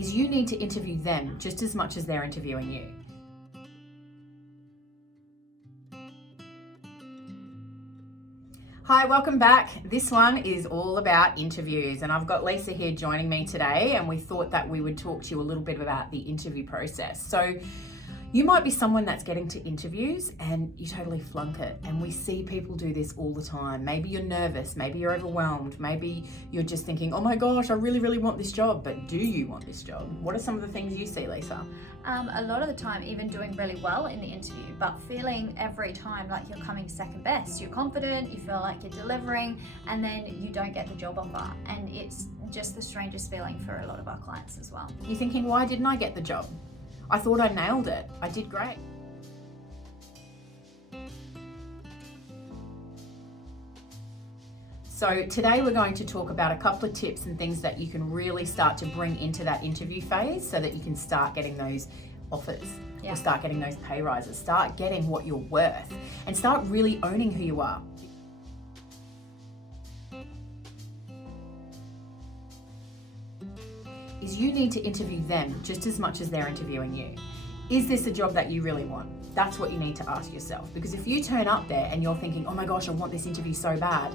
is you need to interview them just as much as they're interviewing you. Hi, welcome back. This one is all about interviews, and I've got Lisa here joining me today, and we thought that we would talk to you a little bit about the interview process. So you might be someone that's getting to interviews and you totally flunk it, and we see people do this all the time. Maybe you're nervous, maybe you're overwhelmed, maybe you're just thinking, oh my gosh, I really want this job, but do you want this job? What are some of the things you see, Lisa? A lot of the time even doing really well in the interview, but feeling every time like you're coming second best. You're confident, you feel like you're delivering, and then you don't get the job offer, and it's just the strangest feeling for a lot of our clients as well. You're thinking, why didn't I get the job? I thought I nailed it. I did great. So today we're going to talk about a couple of tips and things that you can really start to bring into that interview phase so that you can start getting those offers or start getting those pay rises, start getting what you're worth, and start really owning who you are. Is you need to interview them just as much as they're interviewing you. Is this a job that you really want? That's what you need to ask yourself. Because if you turn up there and you're thinking, oh my gosh, I want this interview so bad,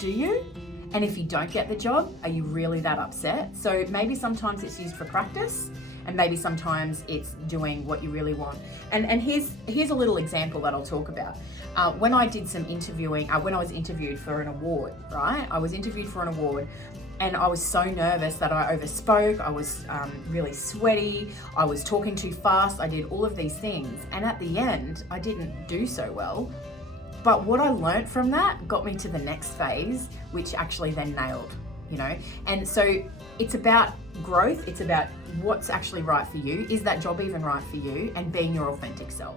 do you? And if you don't get the job, are you really that upset? So maybe sometimes it's used for practice, and maybe sometimes it's doing what you really want. And here's a little example that I'll talk about. When I did some interviewing, when I was interviewed for an award, right? I was interviewed for an award, and I was so nervous that I overspoke, I was really sweaty, I was talking too fast, I did all of these things. And at the end, I didn't do so well. But what I learned from that got me to the next phase, which actually then nailed, you know? And so it's about growth, it's about what's actually right for you. Is that job even right for you? And being your authentic self.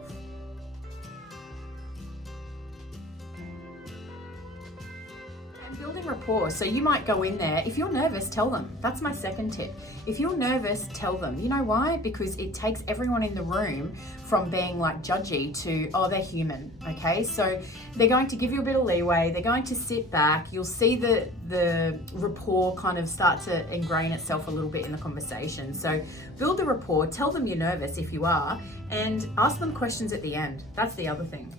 Building rapport. So you might go in there, if you're nervous, tell them. That's my second tip. If you're nervous, tell them. You know why? Because it takes everyone in the room from being like judgy to, oh, they're human, okay? So they're going to give you a bit of leeway. They're going to sit back. You'll see the rapport kind of start to ingrain itself a little bit in the conversation. So build the rapport, tell them you're nervous if you are, and ask them questions at the end. That's the other thing.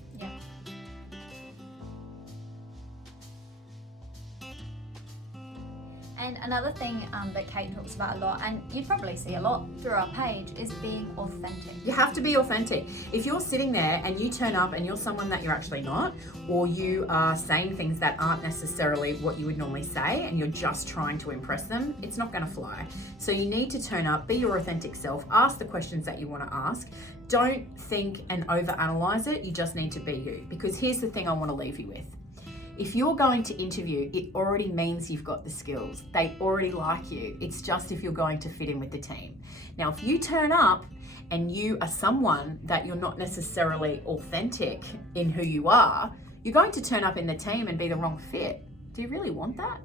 And another thing that Kate talks about a lot, and you'd probably see a lot through our page, is being authentic. You have to be authentic. If you're sitting there and you turn up and you're someone that you're actually not, or you are saying things that aren't necessarily what you would normally say, and you're just trying to impress them, it's not going to fly. So you need to turn up, be your authentic self, ask the questions that you want to ask. Don't think and overanalyze it. You just need to be you. Because here's the thing I want to leave you with. If you're going to interview, it already means you've got the skills. They already like you. It's just if you're going to fit in with the team. Now, if you turn up and you are someone that you're not necessarily authentic in who you are, you're going to turn up in the team and be the wrong fit. Do you really want that?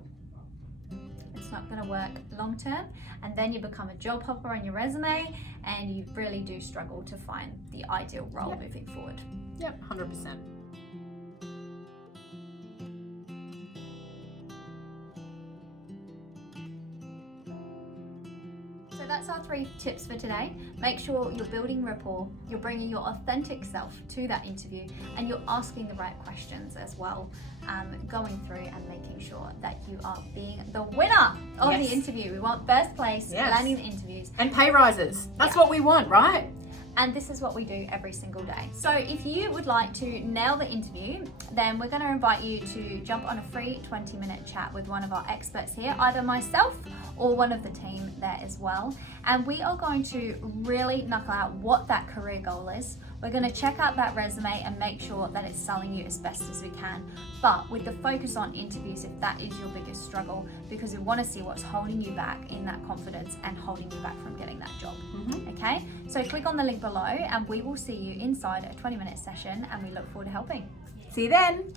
It's not going to work long term, and then you become a job hopper on your resume, and you really do struggle to find the ideal role moving forward. Yep, 100%. So that's our 3 tips for today. Make sure you're building rapport, you're bringing your authentic self to that interview, and you're asking the right questions as well, going through and making sure that you are being the winner of the interview. We want first place, landing the interviews. And pay rises. That's what we want, right? And this is what we do every single day. So if you would like to nail the interview, then we're going to invite you to jump on a free 20-minute chat with one of our experts here, either myself or one of the team there as well. And we are going to really knuckle out what that career goal is. We're going to check out that resume and make sure that it's selling you as best as we can, but with the focus on interviews if that is your biggest struggle, because we want to see what's holding you back in that confidence and holding you back from getting that job. Okay, so click on the link below and we will see you inside a 20-minute session, and we look forward to helping. See you then.